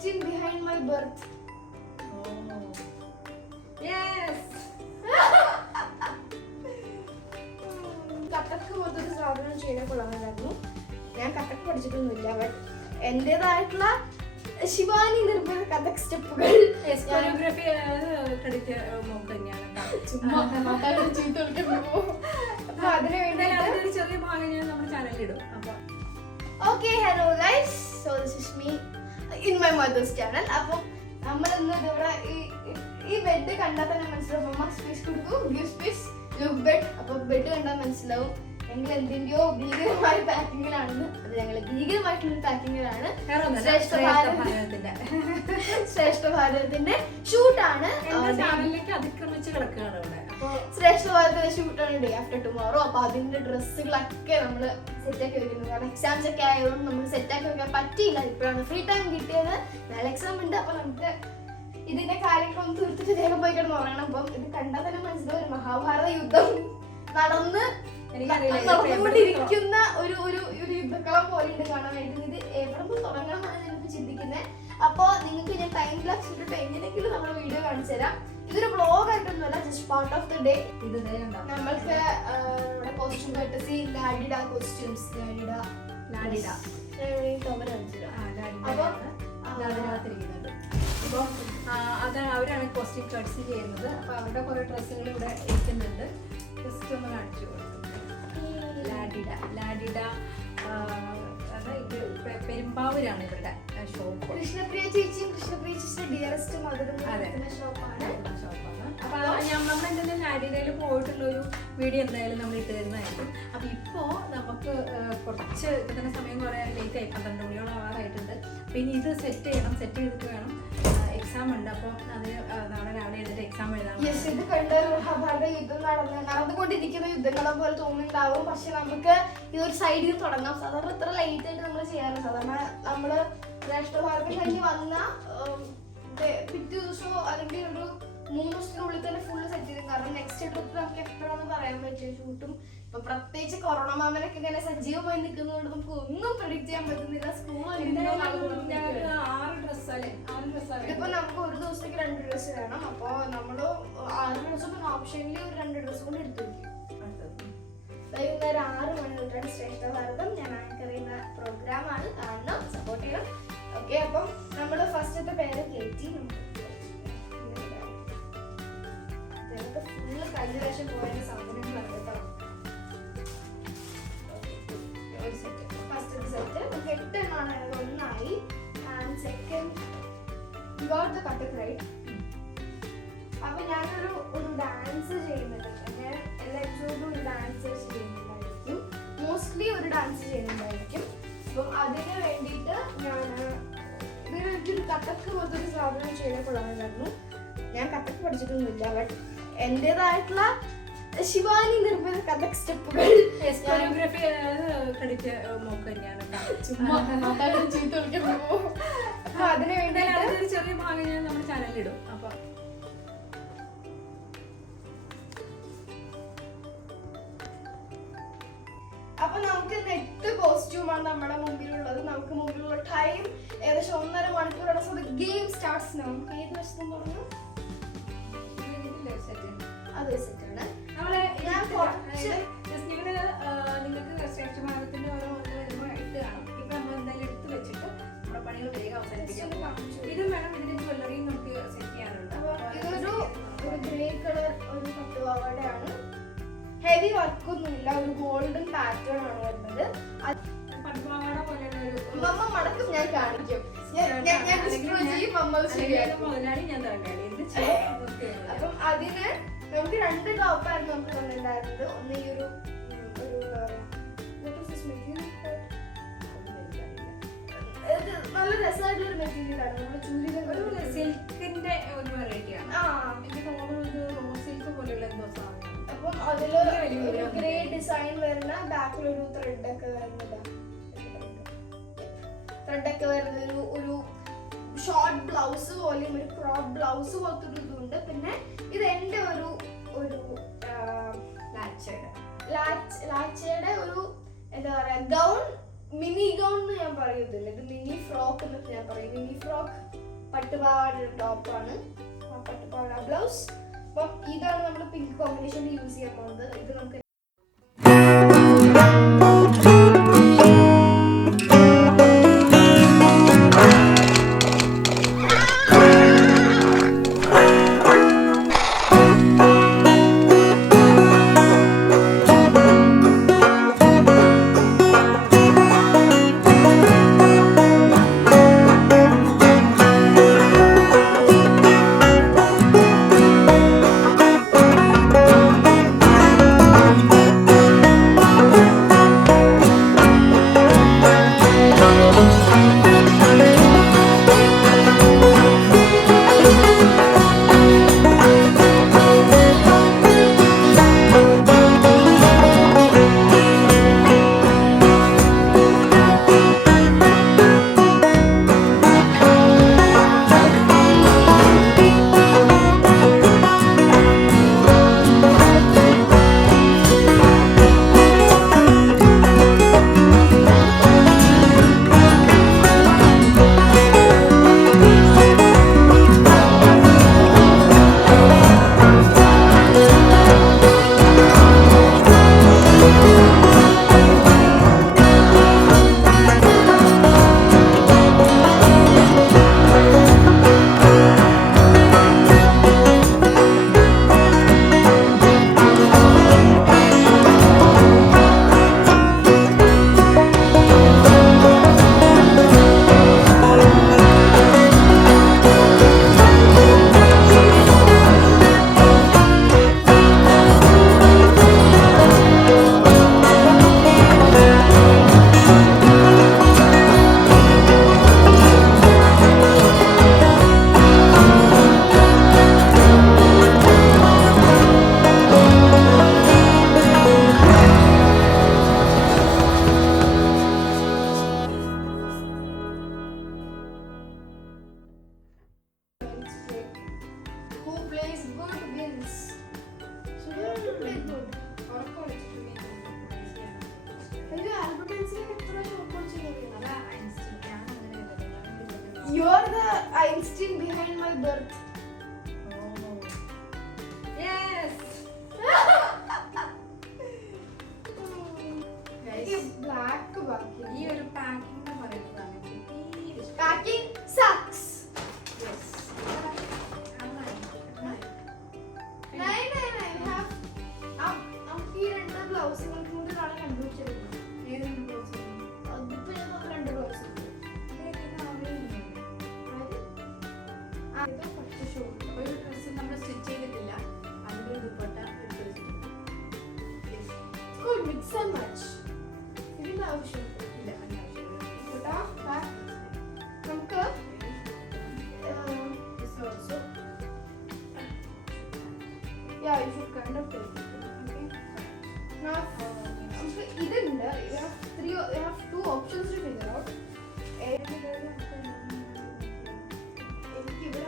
question behind my birth. Oh. Yes. കഥക്ക് പോലത്തൊരു സാധനം ചെയ്യാൻ കൊള്ളാമെന്നായിരുന്നു. ഞാൻ കഥക്ക് പഠിച്ചിട്ടൊന്നുമില്ല, ബട്ട് എന്റേതായിട്ടുള്ള ശിവാനി നിർമ്മിത കഥക് സ്റ്റെപ്പുകൾ കൊറിയോഗ്രാഫി ക്രെഡിറ്റ് മോക്ക് തന്നെയാണ്. അപ്പൊ അതിനു വേണ്ടി ഒരു ചെറിയ ഭാഗം ഞാൻ നമ്മുടെ ചാനലിൽ ഇടും. അപ്പൊ okay, hello guys, so this is me in my mother's channel. അപ്പൊ നമ്മൾ ഇന്ന് ഇവിടെ ഈ ബെഡ് കണ്ടാൽ തന്നെ മനസ്സിലാവും. അമ്മ സ്പേസ് കൊടുക്കും, ഗിവ് സ്പേസ്, ലുക്ക് ബെഡ്. അപ്പൊ ബെഡ് കണ്ടാൽ മനസ്സിലാവും ഞങ്ങൾ എന്തിന്റെയോ ഭീകരമായ പാക്കിങ്ങിലാണെന്ന്. അത് ഞങ്ങൾ ഭീകരമായിട്ടുള്ള പാക്കിങ്ങിലാണ്. ശ്രേഷ്ഠ ഭാരതത്തിന്റെ ഷൂട്ടാണ്. ചാനലിലേക്ക് അതിക്രമിച്ച് കിടക്കുകയാണ് ഇവിടെ. ശ്രേഷ്ഠ ഭാരതത്തിന്റെ ഷൂട്ടാണ് ഡേ ആഫ്റ്റർ ടുമോറോ. അപ്പൊ അതിന്റെ ഡ്രസ്സുകളൊക്കെ നമ്മൾ സെറ്റാക്കി വെക്കുന്നു. കാരണം എക്സാംസ് ഒക്കെ ആയതുകൊണ്ട് നമുക്ക് സെറ്റാക്കി വെക്കാൻ പറ്റിയില്ല. ഇപ്പോഴാണ് ഫ്രീ ടൈം കിട്ടിയത്. നാളെ എക്സാം ഉണ്ട്. അപ്പൊ നമുക്ക് ഇതിന്റെ കാര്യങ്ങളൊന്നും തീർത്തിട്ട് വേഗം പോയി കിടന്ന് ഉറങ്ങണം. അപ്പം ഇത് കണ്ടാൽ തന്നെ മനസ്സിലാവും ഒരു മഹാഭാരത യുദ്ധം നടന്നുകൊണ്ടിരിക്കുന്ന ഒരു യുദ്ധക്കളം പോലെ ഉണ്ട് കാണാനായിട്ട്. ഇത് എവിടെ നിന്ന് തുടങ്ങണമെന്നാണ് ഞാനിപ്പോ ചിന്തിക്കുന്നത്. അപ്പൊ നിങ്ങൾക്ക് ഞാൻ ടൈം ലാപ്സ് ഇട്ടിട്ട് എങ്ങനെയെങ്കിലും നമ്മുടെ വീഡിയോ കാണിച്ചു തരാം. ഇതൊരു വ്ളോഗ് ആയിട്ടൊന്നുമല്ല, just part of the day. നമ്മൾക്ക് നമ്മുടെ കോസ്റ്റ്യൂം കട്ടസി ലാഡിഡ കോസ്റ്റ്യൂംസ്. അതാണ് അവരാണ് കോസ്റ്റ്യൂം കട്ട്സ് ചെയ്യുന്നത്. അപ്പൊ അവരുടെ കുറെ ഡ്രസ്സുകൾ ഇവിടെ ഇരിക്കുന്നുണ്ട്. ജസ്റ്റ് ഒന്ന് കാണിച്ചു കൊടുക്കും. ലാഡിഡ ഇത് പെരുമ്പാവൂരാണ് ഇവരുടെ ഷോപ്പ്. കൃഷ്ണപ്രിയ ചേച്ചിയും കൃഷ്ണപ്രിയ ചേച്ചിയുടെ ഡിയറസ്റ്റ് മദറും ഷോപ്പാണ്. അപ്പൊ നമ്മൾ എന്തായാലും ലാഡിഡയിൽ പോയിട്ടുള്ള ഒരു വീഡിയോ എന്തായാലും നമ്മൾ ഇട്ട് തരുന്നതായിരിക്കും. അപ്പൊ ഇപ്പോ നമുക്ക് കുറച്ച് ഇപ്പൊ തന്നെ സമയം കുറെ ലേറ്റ് ആയി, 12 മണിയോളം ആവാറായിട്ടുണ്ട്. പിന്നെ ഇത് സെറ്റ് ചെയ്യണം. സെറ്റ് ചെയ്തിട്ട് വേണം, എക്സാം ഉണ്ട്. അപ്പൊ അത് നാളെ രാവിലെ എഴുതിട്ട് എക്സാം എഴുതാം. ഇത് കണ്ട് മഹാഭാരത യുദ്ധം നടന്നുകൊണ്ടിരിക്കുന്ന യുദ്ധങ്ങളെ പോലെ തോന്നുന്നുണ്ടാവും. പക്ഷെ നമുക്ക് ഇതൊരു സൈഡിൽ തുടങ്ങാം. സാധാരണ ഇത്ര ലേറ്റ് ആയിട്ട് നമ്മൾ ചെയ്യാറില്ല. സാധാരണ നമ്മള് രാഷ്ട്രഭാരതം കഴിഞ്ഞ് വന്ന പിറ്റേ ദിവസമോ അല്ലെങ്കിൽ ഒരു 3 ദിവസത്തിനുള്ളിൽ തന്നെ ഫുള്ള് സെറ്റ് ചെയ്തു. കാരണം നെക്സ്റ്റ് ട്രിപ്പ് നമുക്ക് എപ്പോഴാണെന്ന് പറയാൻ പറ്റും. ഷൂട്ടും ഇപ്പൊ പ്രത്യേകിച്ച് കൊറോണ മാമനൊക്കെ ഇങ്ങനെ സജീവമായി നിൽക്കുന്നതുകൊണ്ട് നമുക്ക് ഒന്നും പ്രെഡിക്ട് ചെയ്യാൻ പറ്റുന്നില്ല. ഇതിപ്പോ നമുക്ക് ഒരു ദിവസത്തേക്ക് 2 ഡ്രസ്സ് വേണം. അപ്പൊ നമ്മള് 6 ഡ്രസ്സും പിന്നെ ഓപ്ഷനിൽ ഒരു 2 ഡ്രസ്സ് കൊണ്ട് എടുത്തു വയ്ക്കും. വൈകുന്നേരം 6 മണി തൊട്ടാണ് ശ്രേഷ്ഠ ഭാരതം. ഞാൻ ആങ്കർ ചെയ്യുന്ന പ്രോഗ്രാമാണ്. കാണണം, സപ്പോർട്ട് ചെയ്യണം. ഓക്കെ, അപ്പം നമ്മള് ഫസ്റ്റത്തെ പേര് കയറ്റി ഫുള്ള് കഴിഞ്ഞ പ്രാവശ്യം പോയതിന്റെ സാധനങ്ങൾ നടത്തണം. ഫസ്റ്റത്തെ സെറ്റ് 8 എണ്ണമാണ്. 1 ആൻഡ് സെക്കൻഡ് ഗോട്ട് ദ കട്ടക്ക് റൈറ്റ്. അപ്പൊ ഞാനൊരു ഡാൻസ് ചെയ്യുന്നുണ്ട്. ഞാൻ എല്ലാ എപ്പിസോഡിലും ഒരു ഡാൻസ് ചെയ്യുന്നുണ്ടായിരിക്കും. മോസ്റ്റ്ലി ഒരു ഡാൻസ് ചെയ്യുന്നുണ്ടായിരിക്കും. അപ്പം അതിന് വേണ്ടിയിട്ട് എനിക്കൊരു കഥക്ക് പോലത്തെ ഒരു സാധനം ചെയ്യാൻ കൊള്ളാമെന്നായിരുന്നു. ഞാൻ കഥക്ക് പഠിച്ചിട്ടൊന്നുമില്ല, ബട്ട് എന്റേതായിട്ടുള്ള ശിവാനി നിർമ്മിത കഥക് സ്റ്റെപ്പുകൾ കൊറിയോഗ്രാഫി ക്രെഡിറ്റ് മോക്ക് തന്നെയാണ്. അതിനു വേണ്ടി ഒരു ചെറിയ ഭാഗം ഞാൻ നമ്മുടെ ചാനലിൽ ഇടും. അപ്പൊ നമുക്ക് 8 കോസ്റ്റ്യൂമാണ് നമ്മുടെ മുമ്പിലുള്ളത്. നമുക്ക് മുമ്പിലുള്ള ടൈം ഏകദേശം 1.5 മണിക്കൂറാണ്. So the game starts now. ഏത് വശത്തും പറഞ്ഞു അതെ സെറ്റാണ്. ഞാൻ കുറച്ച് നിങ്ങൾക്ക് ശ്രേഷ്ഠ ഭാരതത്തിന്റെ ഓരോ വരുമ്പോൾ ഇട്ട് കാണും. ഇപ്പൊ നമ്മൾ എന്തായാലും എടുത്ത് വെച്ചിട്ട് നമ്മുടെ പണികൾ വേഗം അവസാനിപ്പിക്കാൻ. ഇതും വേണം, ഇതിന്റെ ജ്വല്ലറിയും നമുക്ക് സെറ്റ് ചെയ്യാനുണ്ട്. അപ്പൊ ഇതൊരു ഗ്രേ കളർ ഒരു പട്ടുപാവാടയാണ്. ഹെവി വർക്കൊന്നുമില്ല, ഒരു ഗോൾഡൻ പാറ്റേൺ ആണ് വരുന്നത്. പട്ടുപാവാട പോലെയുള്ള ഒരു മമ്മ മടക്കും ഞാൻ കാണിക്കും. മുതലാളി ഞാൻ അപ്പം അതിന് നമുക്ക് 2 ടോപ്പായിരുന്നു നമുക്ക് തന്നിട്ടുണ്ടായിരുന്നത്. ഒന്ന് ഈ ഒരു നല്ല രസമായിട്ടുള്ള ഒരു മെറ്റീരിയലാണ്. നമ്മുടെ ചൂരിക സിൽക്കിന്റെ ഒരു വെറൈറ്റിയാണ്. എനിക്ക് തോന്നുന്നത് റോസ് സിൽക്ക് പോലെയുള്ള എന്തോ സാധനം. അപ്പം അതിലൊരു ഗ്രേ ഡിസൈൻ വരുന്ന ബാക്കിലൊരു ത്രെഡൊക്കെ വരുന്ന ഒരു ഷോർട്ട് ബ്ലൗസ് പോലെയും ഒരു ക്രോപ്പ് ബ്ലൗസ് പോലത്തെ ഒരു ഇതുണ്ട്. പിന്നെ ഇത് എന്റെ ഒരു ലാച്ചയുടെ ഒരു എന്താ പറയാ ഗൗൺ മിനി ഗൗൺ എന്ന് ഞാൻ പറയുന്നില്ല, ഇത് മിനി ഫ്രോക്ക് എന്നൊക്കെ ഞാൻ പറയും. മിനി ഫ്രോക്ക് പട്ടുപാവാടയുടെ ടോപ്പാണ്, പട്ടുപാവാട ബ്ലൗസ്. അപ്പം ഇതാണ് നമ്മൾ പിങ്ക് കോമ്പിനേഷനിൽ യൂസ് ചെയ്യാൻ പോകുന്നത്. ഇത് നമുക്ക് You're the Einstein behind my birth. Oh. Yes. Guys, black ബാക്കി. ഈ ഒരു പാക്കിംഗ് എന്ന് പറയുന്നതാണ് തീരെ ഇഷ്ടം. Packing sucks. Yes. നമുക്ക് ഈ രണ്ട് ബ്ലൗസുകൾക്ക് കൂടി നാളെ കണ്ടുപിടിച്ചിരുന്നു. ഏതാണ് ബ്ലൗസ്? അതിപ്പോ ഞാൻ രണ്ട് ബ്ലൗസ് ഒരു ഡ്രസ്സ് നമ്മൾ സ്റ്റിച്ച് ചെയ്തിട്ടില്ല, അതിന്റെ ദുപ്പട്ട എടുത്ത് വെച്ചിട്ടുണ്ട്. Mix and match. ഇതിന്റെ ആവശ്യമില്ല. ഇല്ല, അതിന്റെ ആവശ്യമില്ല. നമുക്ക് This also. yeah, you should kind of take it. Okay. Now, നമുക്ക് ഇതുണ്ട്. You have two options to figure out. എനിക്ക് ഇവിടെ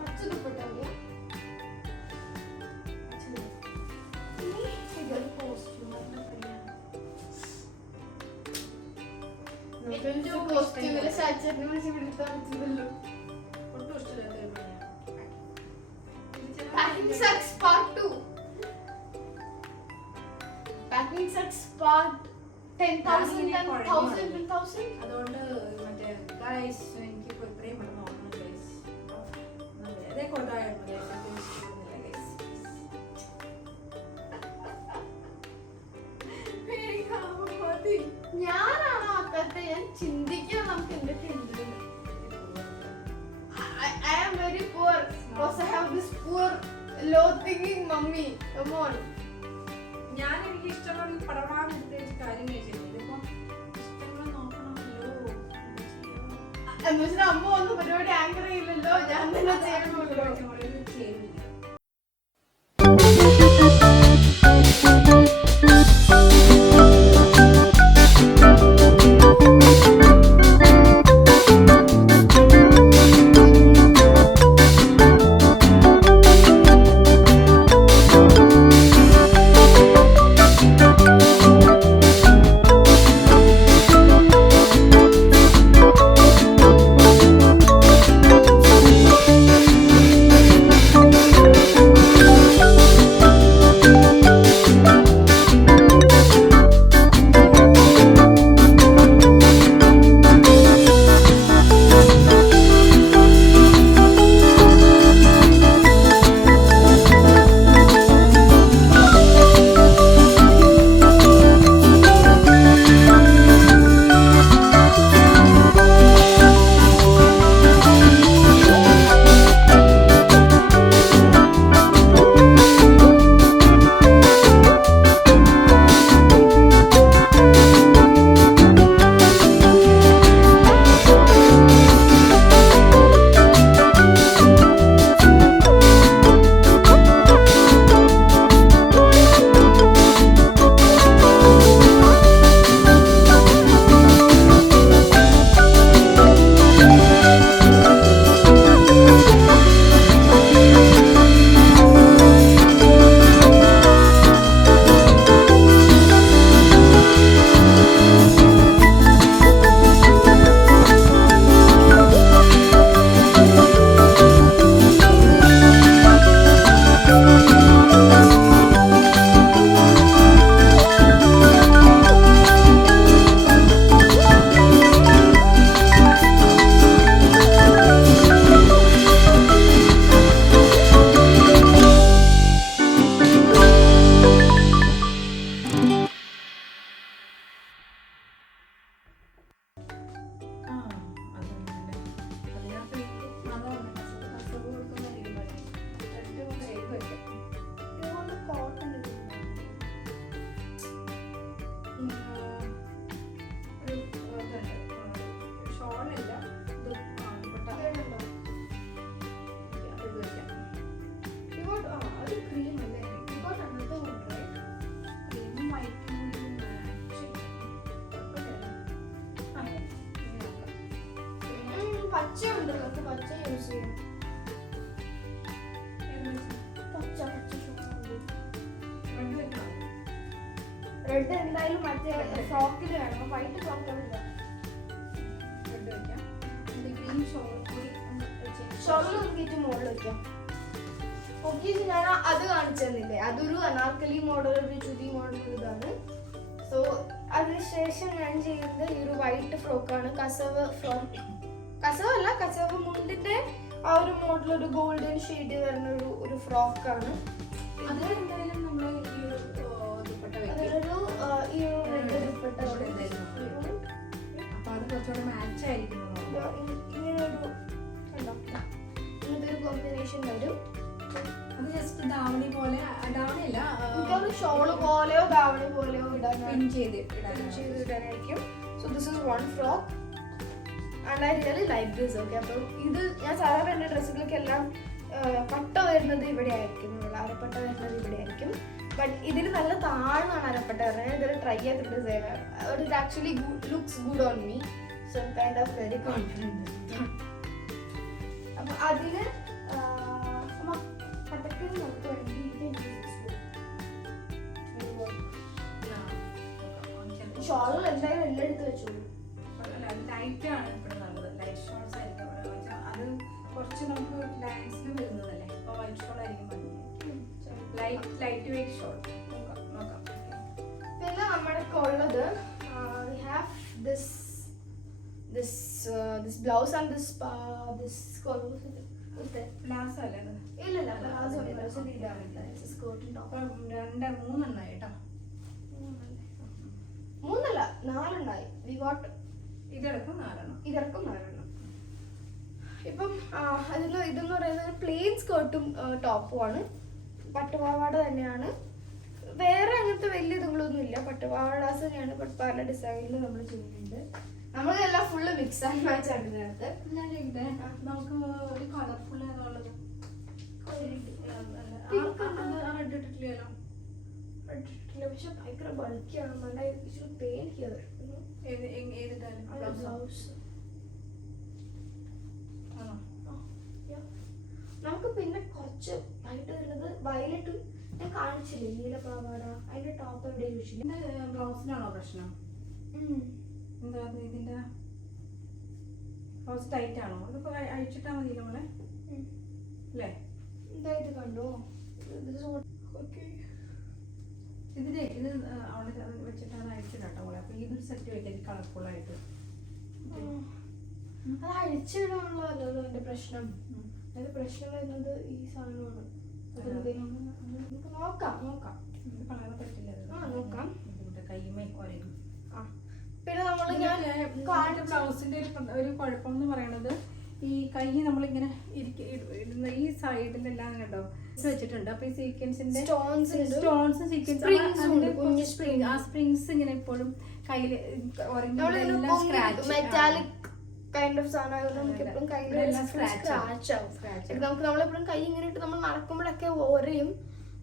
പച്ച ദുപ്പട്ട മതിയോ? കോസ്റ്റ്യൂമിലെ സാച്ചറിനെ വിളിച്ച് വിളിക്കാൻ പറ്റുമല്ലോ. ഒട്ടും ഇഷ്ടമില്ലാത്ത ഒരു പണിയാണ്. Packing sucks part 2. Packing sucks part 10,000 and 1,000 and 1,000. അതുകൊണ്ട് മറ്റേ ഗൈസ് എനിക്ക് ഇപ്പോൾ ഇത്രയും പെട്ടെന്ന് ഓർമ്മ ഗൈസ് അതേ കൊണ്ടായിരുന്നു ഗൈസ്. ഞാനാണോ അക്കത്തെ ഞാൻ ചിന്തിക്കാൻ നമുക്ക് എന്തൊക്കെ ഉണ്ട്. I am very poor because I have this poor low thinking mummy. Come on. ഞാൻ എനിക്ക് ഇഷ്ടമുള്ള പടവാൻ എടുത്ത് കാര്യം കഴിച്ചിട്ടുണ്ട്. ഇതിപ്പോ ഇഷ്ടങ്ങൾ നോക്കണമല്ലോ. എന്ന് വെച്ചാൽ അമ്മ ഒന്നും പരിപാടി ആങ്കർ ചെയ്യില്ലല്ലോ, ഞാൻ തന്നെ ചെയ്യുള്ളൂ. ചേരുന്നില്ല. പച്ചയുണ്ട്, നമുക്ക് പച്ച യൂസ് ചെയ്യാം. പച്ച റെഡ് എന്തായാലും മറ്റേ ഫ്രോക്കിൽ വേണം, വൈറ്റ് ഫ്രോക്കിലില്ല. ഷോളിൽ നോക്കിയിട്ട് മുകളിൽ വെക്കാം. ഓക്കെ, ഞാൻ അത് കാണിച്ചു തന്നില്ലേ, അതൊരു അനാർക്കലി മോഡൽ, ഒരു ചുരി മോഡൽ ഇതാണ്. സോ അതിനുശേഷം ഞാൻ ചെയ്യുന്നത് ഈ ഒരു വൈറ്റ് ഫ്രോക്കാണ്. കസവ് കസവല്ല, കസവ് മുണ്ടിന്റെ ആ ഒരു മോഡൽ, ഒരു ഗോൾഡൻ ഷെയ്ഡ് വരുന്ന ഒരു ഫ്രോക്കാണ്. അതൊരു ഈ ഒരു ദുപ്പട്ട ഇങ്ങനൊരു കണ്ടോ, ഇങ്ങനത്തെ ഒരു കോമ്പിനേഷൻ വരും. അത് ജസ്റ്റ് ധാവണി പോലെ, ധാവണിയല്ല, ഷോള് പോലെയോ ധാവണി പോലെയോ പിൻ ചെയ്ത് ഇടാനായിരിക്കും. So this is one frock and I really like this. Okay, അപ്പം ഇത് ഞാൻ സാധാരണ എൻ്റെ ഡ്രസ്സുകൾക്കെല്ലാം പട്ട വരുന്നത് ഇവിടെ ആയിരിക്കും, അരപ്പട്ട വരുന്നത് ഇവിടെ ആയിരിക്കും. ബട്ട് ഇതിന് നല്ല താഴ്ന്നാണ് അരപ്പട്ട വരുന്നത്. ഞാൻ ഇതൊരു ട്രൈ ചെയ്ത ഡിസൈനാണ്. It actually looks good on me. So I kind of very confident. അപ്പം അതിന് പട്ടക്കിന് നമുക്ക് ഷോളിൽ എന്തായാലും എല്ലാം എടുത്ത് വെച്ചോളൂ. ലൈറ്റ് ആണ് ഇവിടെ നല്ലത്, ലൈറ്റ് ഷോൾസ് ആയിരിക്കും. അത് കുറച്ച് നമുക്ക് ഡാൻസിൽ വരുന്നതല്ലേ, അപ്പോൾ വൈറ്റ് ഷോൾ ആയിരിക്കും ലൈറ്റ് വെയിറ്റ് ഷോൾ. നോക്കാം. പിന്നെ നമ്മുടെ ഉള്ളത് we have this blouse and this palazzo അല്ലേ അത്? ഇല്ല പ്ലാസോ അല്ല, സ്കേർട്ടും ടോപ്പും. മൂന്നെണ്ണായി കേട്ടോ. മൂന്നല്ല, നാലെണ്ണായി. ഇതടക്കം 4. ഇപ്പം ഇതെന്ന് പറയുന്നത് പ്ലെയിൻ സ്കേർട്ടും ടോപ്പുമാണ്. പട്ടുപാവാട തന്നെയാണ്, വേറെ അങ്ങനത്തെ വലിയ ഇതുകളൊന്നും ഇല്ല. പട്ടുപാവാടാസ് തന്നെയാണ്, ബട്ട് പല ഡിസൈനിൽ നമ്മൾ ചെയ്യുന്നുണ്ട്. നമ്മളെല്ലാം ഫുള്ള് മിക്സ് ആൻഡ് മാച്ച് ആണ് ഇതിനകത്ത്. നമുക്ക് ഒരു കളർഫുൾ ഏതാണുള്ളത്? പക്ഷെ ഭയങ്കര ബൾക്കിയാണ്. നമുക്ക് പിന്നെ കുറച്ച് ആയിട്ട് വരുന്നത് വയലറ്റും ഞാൻ കാണിച്ചില്ലേ, നീല പാവാട, അതിന്റെ ടോപ്പ് എവിടെ യൂഷ്വലി. ബ്ലൗസിനാണോ പ്രശ്നം? എന്താ ഇതിന്റെ ബ്ലൗസ് ടൈറ്റ് ആണോ? ഇതിപ്പോ അഴിച്ചിട്ടാ മതി നമ്മളെ അല്ലേ? എന്തായിട്ട് കണ്ടോ? ഇതിന്റെ ഇത് അവിടെ വെച്ചിട്ടാണ് അഴിച്ചിട്ടാട്ടോ പോലെ. അപ്പൊ ഇതൊരു സെറ്റ് വെക്കാൻ കളർഫുൾ ആയിട്ട് അത് അഴിച്ചിടാനുള്ളതല്ലോ എന്റെ പ്രശ്നം. അതിന്റെ പ്രശ്നം വരുന്നത് ഈ സാധനമാണ്. നോക്കാം കളർ പറ്റില്ല. നോക്കാം. കൈമേ ഒരയും. പിന്നെ നമ്മള് ബ്ലൗസിന്റെ ഒരു കുഴപ്പം എന്ന് പറയുന്നത് ഈ കൈ നമ്മളിങ്ങനെ ഇടുന്ന ഈ സൈഡിലെല്ലാം കണ്ടോ വെച്ചിട്ടുണ്ട്. അപ്പൊ ഈ സീക്വൻസിന്റെ സ്റ്റോൺസ് സീക്വൻസ് ആ സ്പ്രിങ്സ് ഇങ്ങനെ എപ്പോഴും കയ്യില് മെറ്റാലിക് കൈൻഡ് ഓഫ് സാധനം നമുക്ക് എപ്പോഴും കയ്യിൽ സ്ക്രാച്ച് ആവും. നമുക്ക് നമ്മളെപ്പോഴും കൈ ഇങ്ങനെ ഇട്ട് നമ്മൾ നടക്കുമ്പോഴൊക്കെ ഓരയും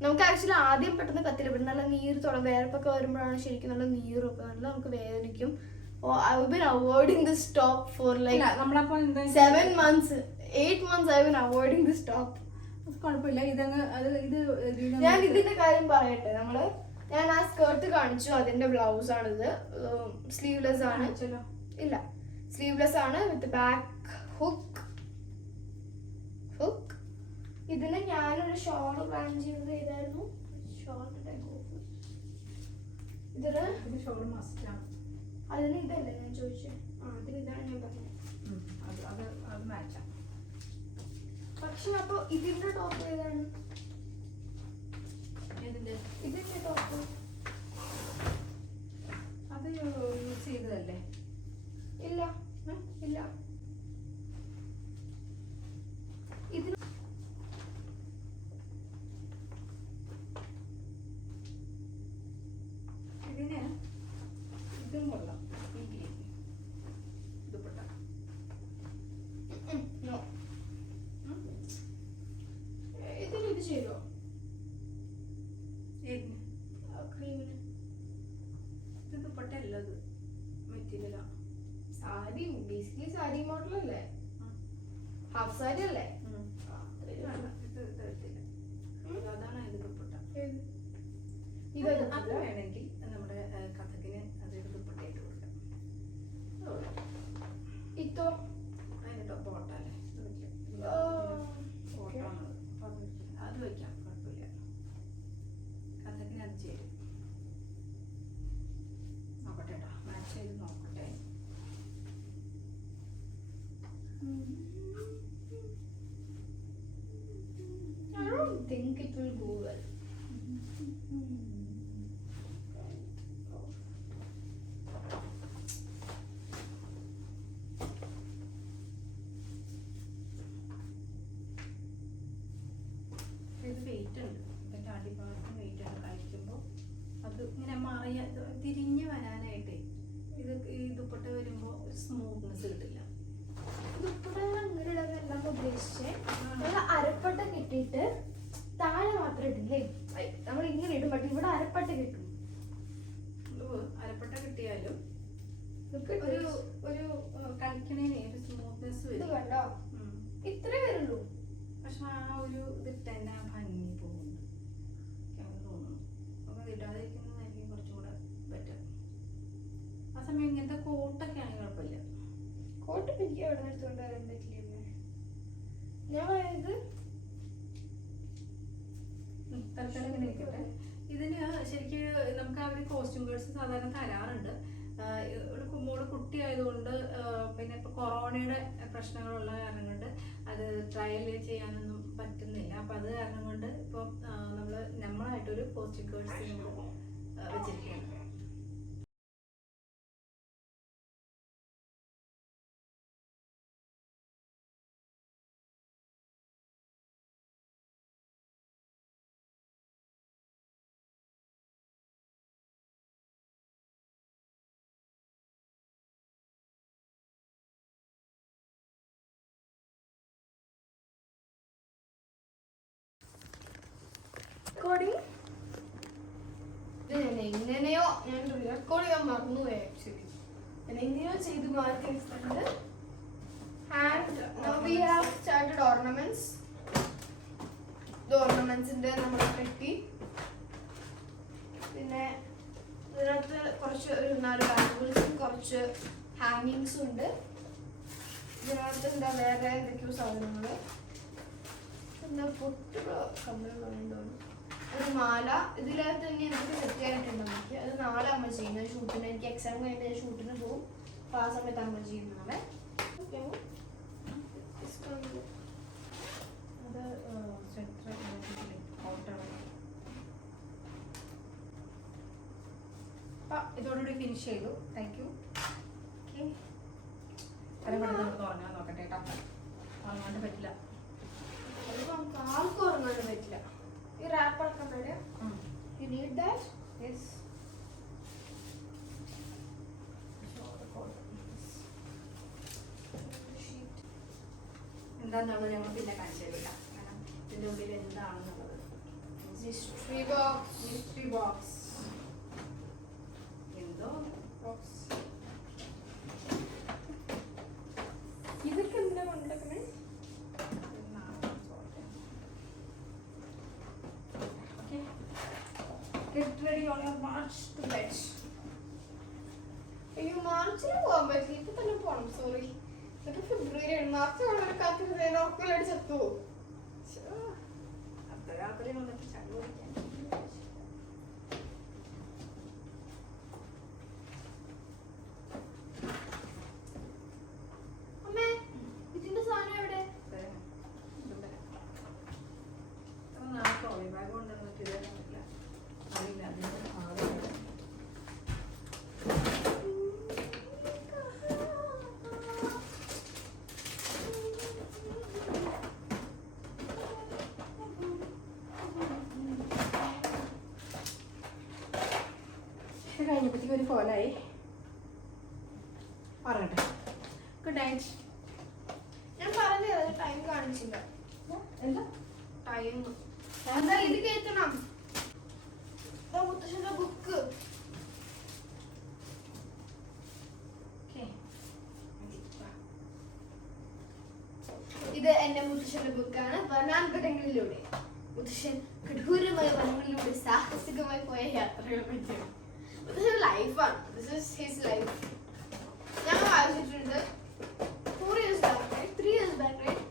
നമുക്ക് ആക്ച്വലി ആദ്യം പെട്ടെന്ന് കത്തിരപ്പെടും. നല്ല നീര് വേർപ്പൊക്കെ വരുമ്പോഴാണ് ശരിക്കും നല്ല നീരൊക്കെ നല്ല നമുക്ക് വേദനിക്കും. I've been avoiding this top for like 7 months, 8 months I've been avoiding this top. കുഴപ്പമില്ല. ഞാൻ ഇതിന്റെ കാര്യം പറയട്ടെ. ഞാൻ ആ സ്കേർട്ട് കാണിച്ചു, അതിന്റെ ബ്ലൗസ് ആണിത്. സ്ലീവ്ലെസ് ആണ്. ഇല്ല, സ്ലീവ്ലെസ് ആണ് വിത്ത് ബാക്ക് ഹുക്ക്. ഇതിന് ഞാനൊരു ഷോൾ പ്ലാൻ ചെയ്തത് ഏതായിരുന്നു? ഇതിന് ഷോൾ മസ്റ്റ് ആണ്. അതിന് ഇതല്ലേ ഞാൻ ചോദിച്ചേ? അതിന് ഇതാണ് ഞാൻ പറഞ്ഞത്. പക്ഷെ അപ്പൊ ഇതിന്റെ ടോപ്പ് ഏതാണ്? ഇതിന്റെ ടോപ്പ് അത് യൂസ് ചെയ്തതല്ലേ? ഇല്ല. ഇതിന് ഇതും കൊള്ളാം. ഇതിന് ഇത് ചെയ്തോ? ക്രീമിന് ഇത് ദുപ്പട്ട അല്ല, അത് മെറ്റീരിയലാ. സാരി ബേസിക്കലി സാരി മോഡലല്ലേ? ഹാഫ് സാരി അല്ലേ? അതാണ് അതിന്റെ ദുപ്പട്ട. ഇത് അത് വേണമെങ്കിൽ നമ്മുടെ കഥകിന് അതൊരു ദുപ്പട്ടയായിട്ട് കൊടുക്കാം. ഇതോ അതിന്റെ ബോട്ടല്ലേ ബോട്ടാണ്, അത് വെക്കാം, കുഴപ്പമില്ല. കഥകിന് അത് ചേരും. നോക്കട്ടെ കേട്ടോ, മാച്ച് ചെയ്ത് നോക്കട്ടെ. I don't think it will go well. ഇത് വെയിറ്റ് ഉണ്ട്, ഇതിന്റെ അടിഭാഗത്ത് വെയിറ്റ് ഉണ്ട്. കഴിക്കുമ്പോൾ അത് ഇങ്ങനെ മറിയ തിരിഞ്ഞ് വരാനായിട്ടേ ഇത് ഈ ദുപ്പട്ട വരുമ്പോൾ ഒരു സ്മൂത്ത്നെസ് കിട്ടില്ല. എല്ലാം ഉദ്ദേശിച്ചേ നമ്മൾ അരപ്പട്ട കിട്ടിയിട്ട് താഴെ മാത്രം ഇടില്ലേ, നമ്മൾ ഇങ്ങനെ ഇടും, ബട്ട് ഇവിടെ അരപ്പട്ട കിട്ടും. അരപ്പട്ട കിട്ടിയാലും ഒരു ഒരു കളിക്കണേനെ ഒരു സ്മൂത്ത്നെസ് ഇത് വരും. കണ്ടോ, ഇത്രേ വരുള്ളൂ. പക്ഷെ ആ ഒരു ഇത് തന്നെ ഭംഗി പോകുന്നുണ്ട്, എനിക്ക് തോന്നുന്നു. അപ്പോൾ ഇടാതിരിക്കുന്നതായിരിക്കും കുറച്ചും കൂടെ ബെറ്റർ. ആ സമയം ഇങ്ങനത്തെ കോട്ടൊക്കെ ആണെങ്കിൽ കുഴപ്പമില്ല. കോട്ട് എനിക്ക് എവിടെ നിന്ന് എടുത്തുകൊണ്ട് വരാൻ പറ്റില്ല. ഞാൻ പറയുന്നത് തൽക്കാലം ഇങ്ങനെ ഇരിക്കട്ടെ. ഇതിന് ശരിക്കും നമുക്ക് അവർ കോസ്റ്റ്യൂം ഗേൾസ് സാധാരണ തരാറുണ്ട്. മോള് കുട്ടിയായതുകൊണ്ട് പിന്നെ ഇപ്പോൾ കൊറോണയുടെ പ്രശ്നങ്ങളുള്ള കാരണം കൊണ്ട് അത് ട്രയൽ ചെയ്യാനൊന്നും പറ്റുന്നില്ല. അപ്പം അത് കാരണം കൊണ്ട് ഇപ്പം നമ്മളായിട്ടൊരു കോസ്റ്റ്യൂം ഗേൾസ് വെച്ചിരിക്കുകയാണ്. എങ്ങനെയോ ഞാൻ റെക്കോർഡ് ചെയ്യാൻ മറന്നുപോയി. ആക്ച്വലി ഞാൻ എങ്ങനെയോ ചെയ്ത് മാർക്ക് വെച്ചിട്ടുണ്ട്. And now we have started ornaments. ഇത് ഓർണമെന്റ്സിന്റെ നമ്മുടെ പെട്ടി. പിന്നെ ഇതിനകത്ത് കുറച്ച് ഒരു 4 ബാഗുകൾസും കുറച്ച് ഹാങ്ങിങ്സും ഉണ്ട്. ഇതിനകത്ത് എന്താ വേറെ എന്തൊക്കെയോ സാധനങ്ങൾ, എന്താ പൊട്ടുകളോ കമ്മലുകളോ ഉണ്ടോന്ന്, ഒരു മാല. ഇതിനകത്ത് തന്നെ എനിക്ക് സെറ്റ് ആയിട്ടുണ്ട്. നമുക്ക് അത് നാളെ അമ്മ ചെയ്യുന്നത് ഷൂട്ടിന്. എനിക്ക് എക്സാം കഴിഞ്ഞ ഷൂട്ടിന് പോകും. അപ്പോൾ ആ സമയത്ത് അമ്മ ചെയ്യുന്നതാണ്. ഇതോടുകൂടി ഫിനിഷ് ചെയ്തു. Thank you. തലപ്പെടുത്ത് നമുക്ക് ഉറങ്ങാൻ നോക്കട്ടെ കേട്ടോ. ഉറങ്ങാണ്ട് പറ്റില്ല, ആർക്കും ഉറങ്ങാണ്ട് പറ്റില്ല. ഈ റാപ്പ് അടക്കം വരെ യു നീഡ് ദാറ്റ്. യെസ്. എന്താന്നുള്ളത് ഞങ്ങൾ പിന്നെ കാണിച്ചു തരില്ല, കാരണം ഇതിൻ്റെ ഉള്ളിൽ എന്താണെന്നുള്ളത്. Mystery box. മിസ്റ്ററി ബോക്സ് എന്തോ ബോക്സ്. ഇതൊക്കെ എന്തിനാ കൊണ്ടുവെക്കണേ? Get ready on your march to bed. അയ്യോ, മാർച്ചിന് പോകാൻ പറ്റില്ല. ഇപ്പൊ തന്നെ പോണം. സോറി, ഇതൊക്കെ ഫെബ്രുവരി ആണ്. മാർച്ച് വളരെ കാത്തിരുന്ന ഉറക്കലടി ചത്തു. അർദ്ധരാത്രി വന്നിട്ട് ചളി കുടിക്കാൻ. അമ്മേ, ഇതിന്റെ സാധനം എവിടെ? ട്രോളി ബാഗ് കൊണ്ടുവന്നിട്ട് ഇതല്ല അറിയില്ല. അതിന്റെ ആളുകൾ കഴിഞ്ഞപ്പോഴത്തേക്ക് ഒരു കോലായി. പറയട്ടെ. Good night. ഞാൻ പറഞ്ഞു ടൈം കാണിച്ചില്ല. എന്താ ടൈം? എന്താ ഇത് കേൾക്കണം? മുത്തശ്ശന്റെ ബുക്ക്. ഇത് എന്റെ മുത്തശ്ശന്റെ ബുക്കാണ് വനാന്തരങ്ങളിലൂടെ. മുത്തശ്ശൻ കഠോരമായ വനങ്ങളിലൂടെ സാഹസികമായി പോയ യാത്രകളെ പറ്റിയാണ്. മുത്തശ്ശന്റെ ലൈഫാണ്. This is his life. ഞാൻ വായിച്ചിട്ടുണ്ട് 4 years back, right? 3 years back, right?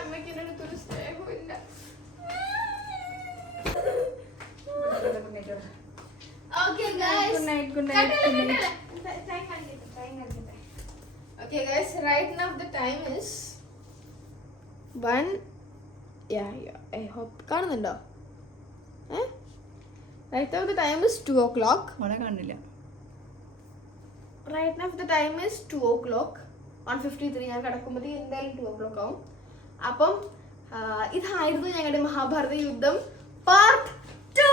അമ്മയ്ക്കിനടുത്തൊരു സ്നേഹമില്ല. Okay guys. Good night, good night, good night. Okay guys, right now the time is 1. Yeah, I hope കാണുന്നുണ്ടോ? Right now the time is 2 o'clock. മോളെ കാണില്ല. Right now the time is 2 o'clock. 1:53. ഞാൻ കിടക്കുമ്പോഴത്തേക്ക് എന്തായാലും 2 o'clock ആവും. അപ്പം ഇതായിരുന്നു ഞങ്ങളുടെ മഹാഭാരത യുദ്ധം പാർട്ട് 2.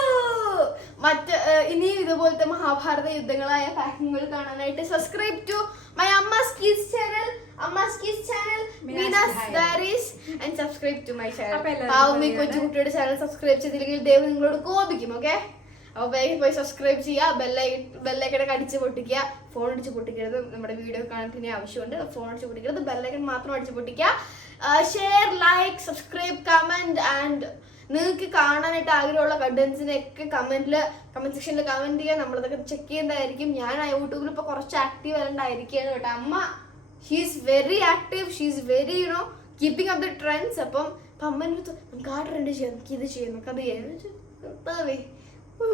ഇനിയും ഇതുപോലത്തെ മഹാഭാരത യുദ്ധങ്ങളായ പാക്കിങ്ങുകൾ കാണാനായിട്ട് subscribe to my Amma's kids channel Meena's diaries and subscribe to my channel. പാവമി കൊച്ചുകുട്ടിയുടെ ചാനൽ സബ്സ്ക്രൈബ് ചെയ്തില്ലെങ്കിൽ ദൈവം നിങ്ങളോട് കോപിക്കും. ഓക്കെ, അപ്പോൾ വേഗം പോയി സബ്സ്ക്രൈബ് ചെയ്യുക, ബെല്ലൈക്കണൊക്കെ അടിച്ച് പൊട്ടിക്കുക. ഫോൺ അടിച്ച് പൊട്ടിക്കരുത്, നമ്മുടെ വീഡിയോ കാണാൻ പിന്നെ ആവശ്യമുണ്ട്. ഫോൺ അടിച്ച് പൊട്ടിക്കരുത്, ബെല്ലൈക്കൺ മാത്രം അടിച്ച് പൊട്ടിക്കുക. Share, like, subscribe, comment and നിങ്ങൾക്ക് കാണാനായിട്ട് ആഗ്രഹമുള്ള കണ്ടന്റ്സിനൊക്കെ കമന്റ് സെക്ഷനിൽ കമന്റ് ചെയ്യുക. നമ്മളതൊക്കെ ചെക്ക് ചെയ്യുന്നതായിരിക്കും. ഞാൻ യൂട്യൂബിൽ ഇപ്പോൾ കുറച്ച് ആക്റ്റീവ് ആയിരിക്കുകയാണ് കേട്ടോ. അമ്മ she's very active, she's very keeping up the trends. അപ്പം അമ്മേൻ്റെ അടുത്ത് നമുക്ക് ആ ട്രെൻഡ് ചെയ്യാം, നമുക്ക് ഇത് ചെയ്യാം, നമുക്ക് അത് ചെയ്യാം.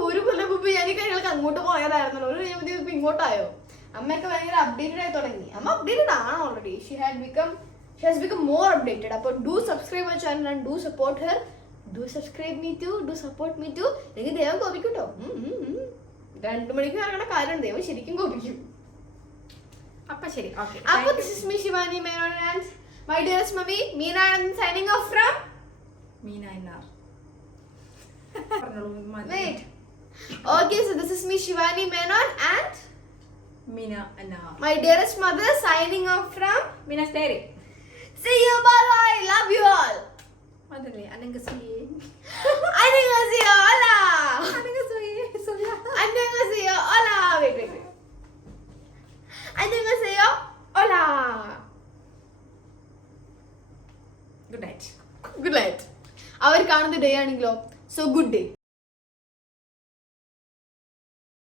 ഒരു കൊല്ലം മുമ്പ് ഞാൻ ഞങ്ങൾക്ക് അങ്ങോട്ട് പോയതായിരുന്നു, ഒരു കഴിയുമ്പോൾ ഇപ്പം ഇങ്ങോട്ടായോ. അമ്മയൊക്കെ ഭയങ്കര അപ്ഡേറ്റഡ് ആയി തുടങ്ങി. അമ്മ അപ്ഡേറ്റഡ് ആണ് already. She has become more updated. അപ്പോൾ do subscribe my channel and do support her. Do subscribe me too, do support me too. എനിക്ക് ദൈവം കോപിക്കും കേട്ടോ. 2 മണിക്ക് ഇറങ്ങുന്ന കാര്യം ദൈവം ശരിക്കും കോപിക്കും. അപ്പൊ ശരി, ഓക്കെ. അപ്പോൾ this is me Shivani Menon and my dearest mummy Meena Anand signing off from Meena എന്നാർ. Wait. Okay, so this is me Shivani Menon and Meena എന്നാർ. My dearest mother signing off from Meena സ്റ്റേരി. See you, bye bye, love you all. അതല്ലേ അനങ്കസിയെ. Annyeonghaseyo, hola. അനങ്കസിയെ സോയ. Annyeonghaseyo, hola. Wait. Annyeonghaseyo, hola. Good night. Good night. അവർ കാണുന്ന day ആണെങ്കിലോ, so good day.